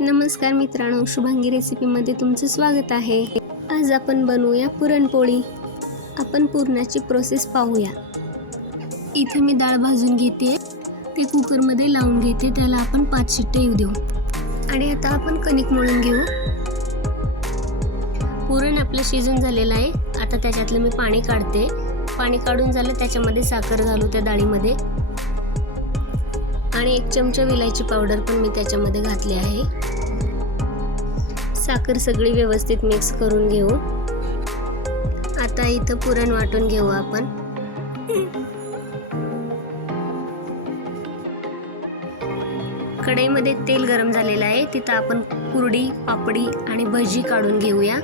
नमस्कार मित्रांनो, शुभांगी रेसिपीमध्ये तुमचं स्वागत आहे। आज आपण बनवूया पुरणपोळी। आपण पुरणाची प्रोसेस पाहूया। इथे मी डाळ भाजून घेते, ते कुकरमध्ये लावून घेते। त्याला आपण 5 शिट्ट्या येऊ देऊ आणि आता आपण कणिक मळून घेऊ। पुरण आपलं शिजून झालेलं आहे। आता त्याच्यातलं मी पाणी काढते। पाणी काढून झालं त्याच्यामध्ये साखर घालू त्या डाळीमध्ये आणि 1 चमचा विलायची पावडर पण मी त्याच्यामध्ये घातली आहे। साखर सगळी व्यवस्थित मिक्स करून घेऊ। आता इथं पुरण वाटून घेऊ आपण। कढईमध्ये तेल गरम झालेलं आहे, तिथं आपण कुरडी, पापडी आणि भजी काढून घेऊया।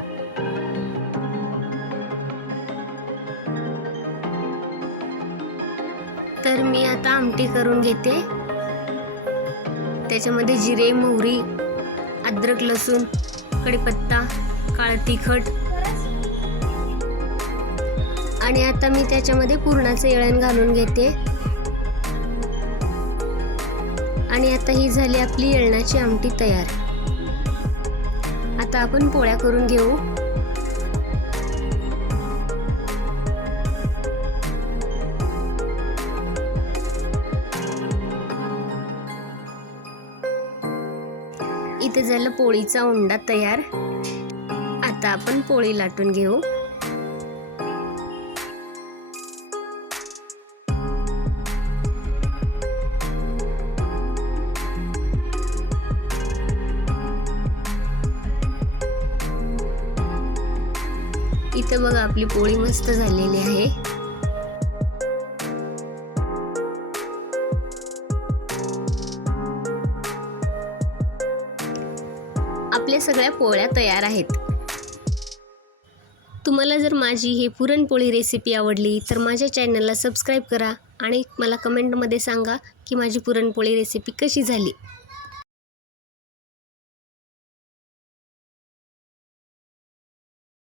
तर मी आता आमटी करून घेते। त्याच्यामध्ये जिरे, मोहरी, अद्रक, लसूण, कढीपत्ता, काळं तिखट आणि आता मी त्याच्यामध्ये पुरणाचं येळण घालून घेते। आणि आता ही झाली आपली येळणाची आमटी तयार। आता आपण पोळ्या करून घेऊ। इथे झालं पोळीचा उंडा तयार। आता आपण पोळी लाटून घेऊ। इथे बघा आपली पोळी मस्त झालेली आहे। आपल्या सगळ्या पोळ्या तयार आहेत। तुम्हाला जर माझी ही पुरणपोळी रेसिपी आवडली तर माझ्या चॅनलला सबस्क्राईब करा आणि मला कमेंटमध्ये सांगा की माझी पुरणपोळी रेसिपी कशी झाली।